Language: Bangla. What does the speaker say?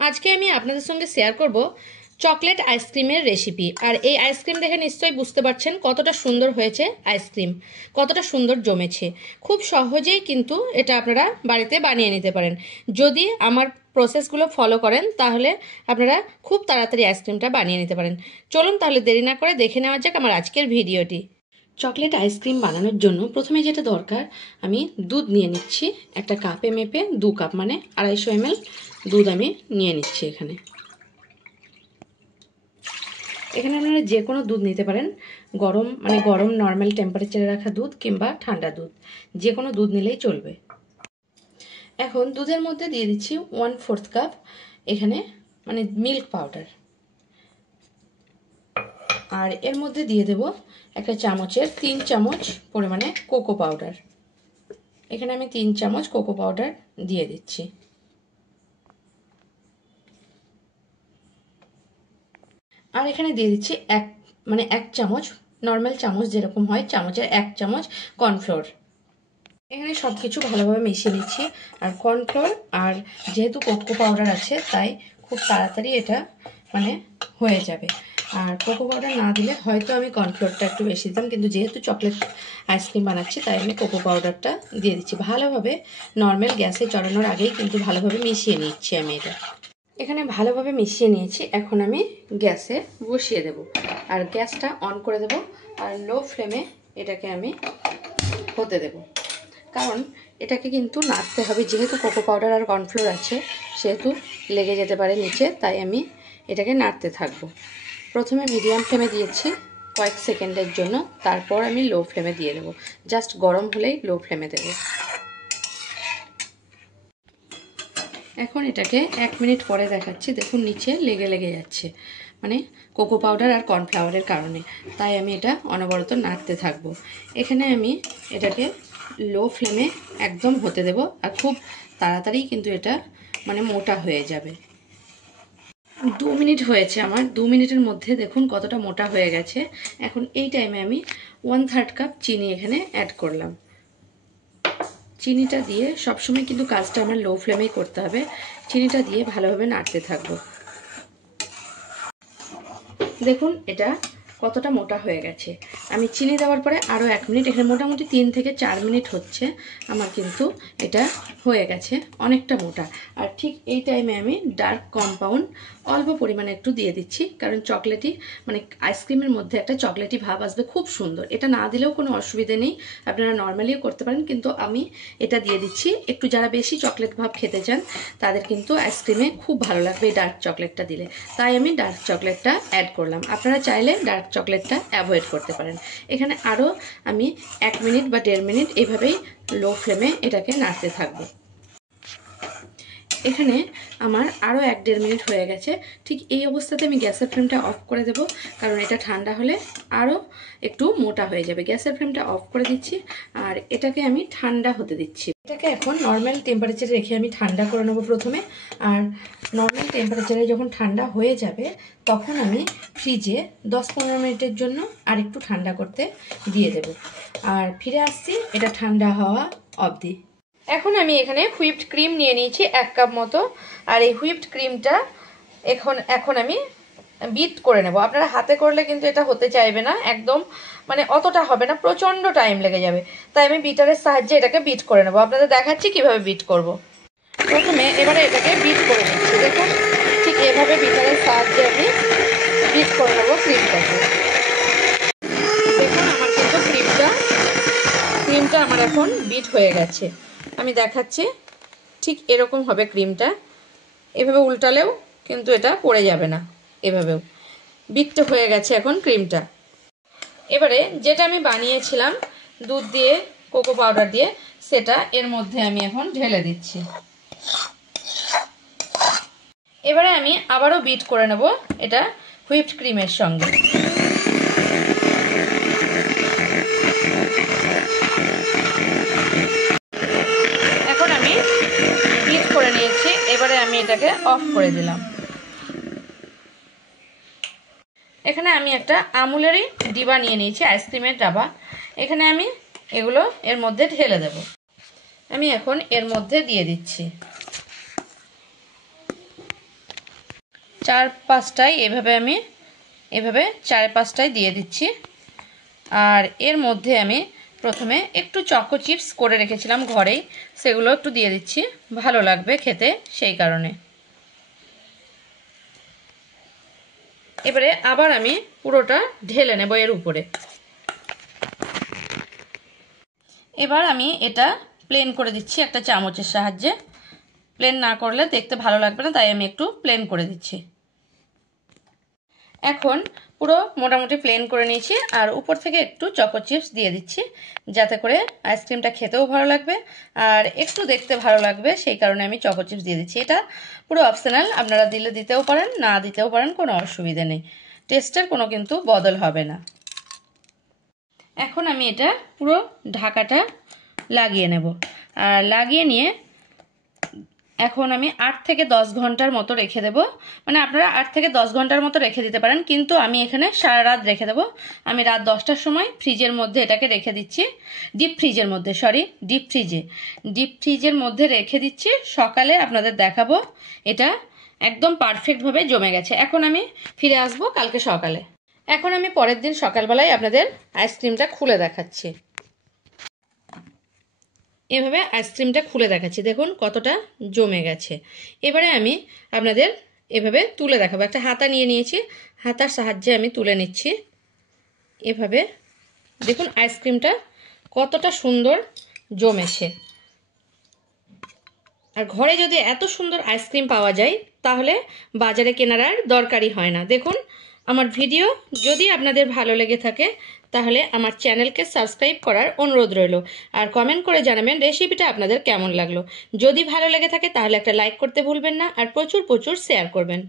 আজকে আমি আপনাদের সঙ্গে শেয়ার করব চকলেট আইসক্রিমের রেসিপি। আর এই আইসক্রিম দেখে নিশ্চয়ই বুঝতে পারছেন কতটা সুন্দর হয়েছে আইসক্রিম, কতটা সুন্দর জমেছে। খুব সহজেই কিন্তু এটা আপনারা বাড়িতে বানিয়ে নিতে পারেন। যদি আমার প্রসেসগুলো ফলো করেন তাহলে আপনারা খুব তাড়াতাড়ি আইসক্রিমটা বানিয়ে নিতে পারেন। চলুন তাহলে দেরি না করে দেখে নেওয়া যাক আমার আজকের ভিডিওটি। চকলেট আইসক্রিম বানানোর জন্য প্রথমে যেটা দরকার, আমি দুধ নিয়ে নিচ্ছি। একটা কাপে মেপে 2 কাপ মানে 250 ml দুধ আমি নিয়ে নিচ্ছি। এখানে আপনারা যে কোনো দুধ নিতে পারেন, গরম নর্মাল টেম্পারেচারে রাখা দুধ কিংবা ঠান্ডা দুধ, যে কোনো দুধ নিলেই চলবে। এখন দুধের মধ্যে দিয়ে দিচ্ছি 1/4 কাপ এখানে মিল্ক পাউডার, আর এর মধ্যে দিয়ে দেব একটা চামচের 3 চামচ পরিমাণে কোকো পাউডার। এখানে আমি 3 চামচ কোকো পাউডার দিয়ে দিচ্ছি। আর এখানে দিয়ে দিচ্ছি এক চামচ, নর্মাল চামচ যেরকম হয় চামচের 1 চামচ কর্নফ্লোর। এখানে সব কিছু ভালোভাবে মিশিয়ে নিচ্ছি। আর কর্নফ্লোর আর যেহেতু কোকো পাউডার আছে তাই খুব তাড়াতাড়ি এটা হয়ে যাবে। আর কোকো পাউডার না দিলে হয়তো আমি কর্নফ্লোরটা একটু বেশি দিতাম, কিন্তু যেহেতু চকলেট আইসক্রিম বানাচ্ছি তাই আমি কোকো পাউডারটা দিয়ে দিচ্ছি। ভালোভাবে নর্মাল গ্যাসে চড়ানোর আগেই কিন্তু ভালোভাবে মিশিয়ে নিচ্ছি আমি এটা। এখানে ভালোভাবে মিশিয়ে নিয়েছি। এখন আমি গ্যাসে বসিয়ে দেব আর গ্যাসটা অন করে দেব, আর লো ফ্লেমে এটাকে আমি হতে দেব। কারণ এটাকে কিন্তু নাড়তে হবে, যেহেতু কোকো পাউডার আর কর্নফ্লোর আছে সেহেতু লেগে যেতে পারে নিচে, তাই আমি এটাকে নাড়তে থাকবো। প্রথমে মিডিয়াম ফ্লেমে দিয়েছি কয়েক সেকেন্ডের জন্য, তারপর আমি লো ফ্লেমে দিয়ে দেবো। জাস্ট গরম হলেই লো ফ্লেমে দেব। এখন এটাকে 1 মিনিট পরে দেখাচ্ছি। দেখুন নিচে লেগে যাচ্ছে, কোকো পাউডার আর কর্নফ্লাওয়ারের কারণে। তাই আমি এটা অনবরত নাড়তে থাকবো। এখানে আমি এটাকে লো ফ্লেমে একদম হতে দেব, আর খুব তাড়াতাড়ি কিন্তু এটা মোটা হয়ে যাবে। 2 মিনিট হয়েছে আমার। 2 মিনিটের মধ্যে দেখুন কতটা মোটা হয়ে গেছে। এখন এই টাইমে আমি 1/3 কাপ চিনি এখানে অ্যাড করলাম। চিনিটা দিয়ে সবসময় কিন্তু কাজটা আমার লো ফ্লেমেই করতে হবে। চিনিটা দিয়ে ভালোভাবে নাড়তে থাকবো। দেখুন এটা কতটা মোটা হয়ে গেছে। আমি চিনি দেওয়ার পরে আরও 1 মিনিট, এখানে মোটামুটি 3 থেকে 4 মিনিট হচ্ছে আমার, কিন্তু এটা হয়ে গেছে অনেকটা মোটা। আর ঠিক এই টাইমে আমি ডার্ক কম্পাউন্ড অল্প পরিমাণে একটু দিয়ে দিচ্ছি, কারণ চকলেটি আইসক্রিমের মধ্যে একটা চকলেটি ভাব আসবে, খুব সুন্দর। এটা না দিলেও কোনো অসুবিধে নেই, আপনারা নর্মালিও করতে পারেন, কিন্তু আমি এটা দিয়ে দিচ্ছি। একটু যারা বেশি চকলেট ভাব খেতে চান তাদের কিন্তু আইসক্রিমে খুব ভালো লাগবে এই ডার্ক চকলেটটা দিলে, তাই আমি ডার্ক চকলেটটা অ্যাড করলাম। আপনারা চাইলে ডার্ক চকলেটটা অ্যাভয়েড করতে পারেন। এখানে আরও আমি 1 মিনিট বা 1.5 মিনিট এইভাবেই লো ফ্লেমে এটাকে নাড়তে থাকবো। এখানে আমার আরও 1-1.5 মিনিট হয়ে গেছে। ঠিক এই অবস্থাতে আমি গ্যাসের ফ্লেমটা অফ করে দেব, কারণ এটা ঠান্ডা হলে আরও একটু মোটা হয়ে যাবে। গ্যাসের ফ্লেমটা অফ করে দিচ্ছি আর এটাকে আমি ঠান্ডা হতে দিচ্ছি। এটাকে এখন নর্মাল টেম্পারেচারে রেখে আমি ঠান্ডা করে নেবো প্রথমে। আর নর্মাল টেম্পারেচারে যখন ঠান্ডা হয়ে যাবে তখন আমি ফ্রিজে 10-15 মিনিটের জন্য আর একটু ঠান্ডা করতে দিয়ে দেব। আর ফিরে আসছি এটা ঠান্ডা হওয়া অবধি। এখন আমি এখানে হুইপড ক্রিম নিয়ে নিয়েছি 1 কাপ মতো। আর এই হুইপড ক্রিমটা এখন আমি বিট করে নেব। আপনারা হাতে করলে কিন্তু এটা হতে চাইবে না, একদম অতটা হবে না, প্রচণ্ড টাইম লেগে যাবে। তাই আমি বিটারের সাহায্যে এটাকে বিট করে নেব। আপনাদের দেখাচ্ছি কিভাবে বিট করব। প্রথমে এবারে এটাকে বিট করে নিচ্ছি। দেখুন ঠিক এভাবে বিটারের সাহায্যে আমি বিট করে নেব ক্রিমটাকে। দেখুন আমার কিন্তু ক্রিমটা আমার এখন বিট হয়ে গেছে। আমি দেখাচ্ছি ঠিক এরকম হবে ক্রিমটা। এভাবে উল্টালেও কিন্তু এটা পড়ে যাবে না, এভাবেও বিটটা হয়ে গেছে এখন ক্রিমটা। এবারে যেটা আমি বানিয়েছিলাম দুধ দিয়ে কোকো পাউডার দিয়ে, সেটা এর মধ্যে আমি এখন ঢেলে দিচ্ছি। এবারে আমি আবারও বিট করে নেব এটা হুইপড ক্রিমের সঙ্গে। এখন আমি বিট করে নিয়েছি, এবারে আমি এটাকে অফ করে দিলাম। এখানে আমি একটা আমুলেরই ডিবা নিয়ে নিয়েছি, আইসক্রিমের ডাবা। এখানে আমি এগুলো এর মধ্যে ঢেলে দেব। আমি এখন এর মধ্যে দিয়ে দিচ্ছি। 4-5টাই এভাবে 4-5টাই দিয়ে দিচ্ছি। আর এর মধ্যে আমি প্রথমে একটু চকো চিপস করে রেখেছিলাম ঘরেই, সেগুলো একটু দিয়ে দিচ্ছি, ভালো লাগবে খেতে সেই কারণে। এবারে আবার আমি পুরোটা ঢেলে নেব এর উপরে। এবার আমি এটা প্লেন করে দিচ্ছি একটা চামচের সাহায্যে। প্লেন না করলে দেখতে ভালো লাগবে না, তাই আমি একটু প্লেন করে দিচ্ছি। এখন পুরো মোটামুটি প্লেন করে নিয়েছি, আর উপর থেকে একটু চকো চিপস দিয়ে দিচ্ছি, যাতে করে আইসক্রিমটা খেতেও ভালো লাগবে আর একটু দেখতে ভালো লাগবে, সেই কারণে আমি চকো চিপস দিয়ে দিচ্ছি। এটা পুরো অপশনাল, আপনারা দিলে দিতেও পারেন, না দিতেও পারেন, কোনো অসুবিধা নেই, টেস্টের কোনো কিন্তু বদল হবে না। এখন আমি এটা পুরো ঢাকাটা লাগিয়ে নেব, আর লাগিয়ে নিয়ে এখন আমি 8 থেকে 10 ঘন্টার মতো রেখে দেব। মানে আপনারা 8 থেকে 10 ঘন্টার মতো রেখে দিতে পারেন, কিন্তু আমি এখানে সারা রাত রেখে দেব। আমি রাত 10টার সময় ফ্রিজের মধ্যে এটাকে রেখে দিচ্ছি, ডিপ ফ্রিজের মধ্যে রেখে দিচ্ছি। সকালে আপনাদের দেখাবো এটা একদম পারফেক্টভাবে জমে গেছে। এখন আমি ফিরে আসবো কালকে সকালে। এখন আমি পরের দিন সকালবেলায় আপনাদের আইসক্রিমটা খুলে দেখাচ্ছি। এভাবে আইসক্রিমটা খুলে দেখাচ্ছি, দেখুন কতটা জমে গেছে। এবারে আমি আপনাদের এভাবে তুলে দেখাবো। একটা হাতা নিয়ে নিয়েছি, হাতার সাহায্যে আমি তুলে নিচ্ছি। এভাবে দেখুন আইসক্রিমটা কতটা সুন্দর জমেছে। আর ঘরে যদি এত সুন্দর আইসক্রিম পাওয়া যায় তাহলে বাজারে কেনার আর দরকারই হয় না। দেখুন আমার ভিডিও যদি আপনাদের ভালো লেগে থাকে তাহলে আমার চ্যানেলকে সাবস্ক্রাইব করার অনুরোধ রইল, আর কমেন্ট করে জানাবেন রেসিপিটা আপনাদের কেমন লাগলো। যদি ভালো লেগে থাকে তাহলে একটা লাইক করতে ভুলবেন না, আর প্রচুর শেয়ার করবেন।